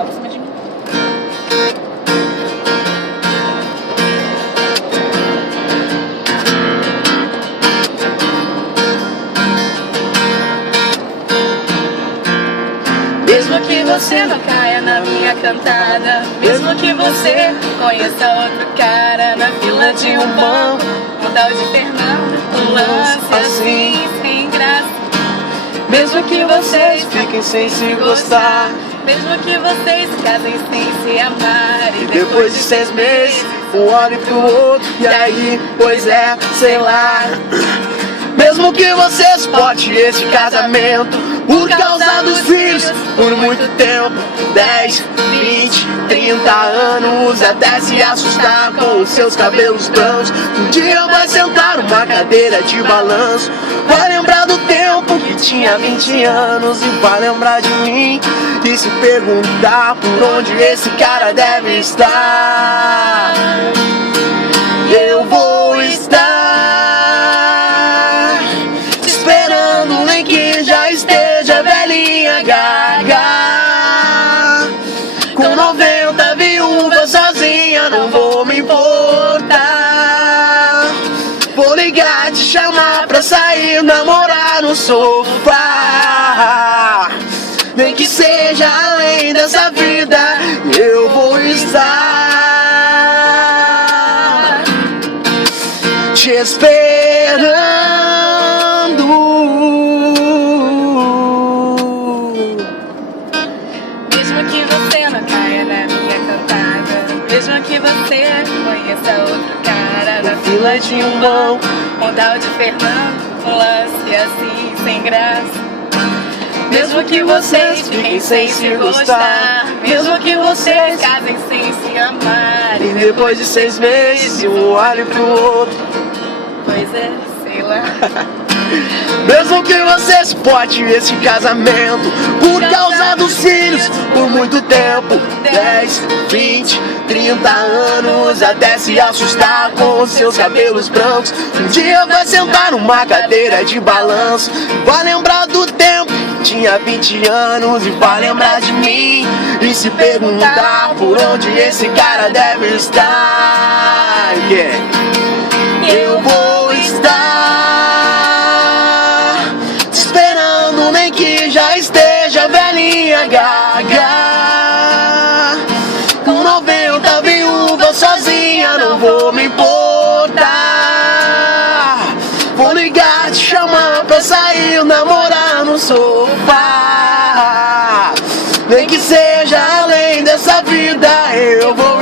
só por cima de mim. Mesmo que você não caia na minha cantada, mesmo que você conheça outro cara na fila de um banco, um tal de Fernando, um lance assim, sem graça. Mesmo que vocês fiquem sem se gostar, mesmo que vocês casem sem se amar, e depois de 6 meses, um olha pro outro, e aí, pois é, sei lá. Mesmo que você suporte esse casamento por causa dos filhos, por muito tempo, 10, 20, 30 anos, até se assustar com os seus cabelos brancos. Um dia vai sentar numa cadeira de balanço, vai lembrar do tempo que tinha 20 anos, e vai lembrar de mim e se perguntar por onde esse cara deve estar. Eu vou estar te esperando, nem que já esteja velhinha gaga, com 90 viúvas sozinha, não vou me importar. Vou ligar, te chamar pra sair, namorar no sofá, nem que seja além dessa vida, eu vou estar te esperando. Mesmo que você não caia na minha cantada, mesmo que você conheça outro cara na fila de um banco, um tal de Fernando, um lance assim, sem graça. Mesmo que vocês fiquem sem se gostar, mesmo que vocês casem sem se amar, e depois de 6 meses um olhe pro outro, pois é, sei lá. Mesmo que você suporte esse casamento por causa dos filhos, por muito tempo, 10, 20, 30 anos, até se assustar com os seus cabelos brancos. Um dia vai sentar numa cadeira de balanço, vai lembrar do tempo, tinha 20 anos, e vai lembrar de mim e se perguntar por onde esse cara deve estar. Eu vou estar te esperando, nem que já esteja velhinha gaga, com 90 viúvas sozinha, não vou me importar. Vou ligar, te chamar pra sair, namorar no sofá, nem que seja além dessa vida, eu vou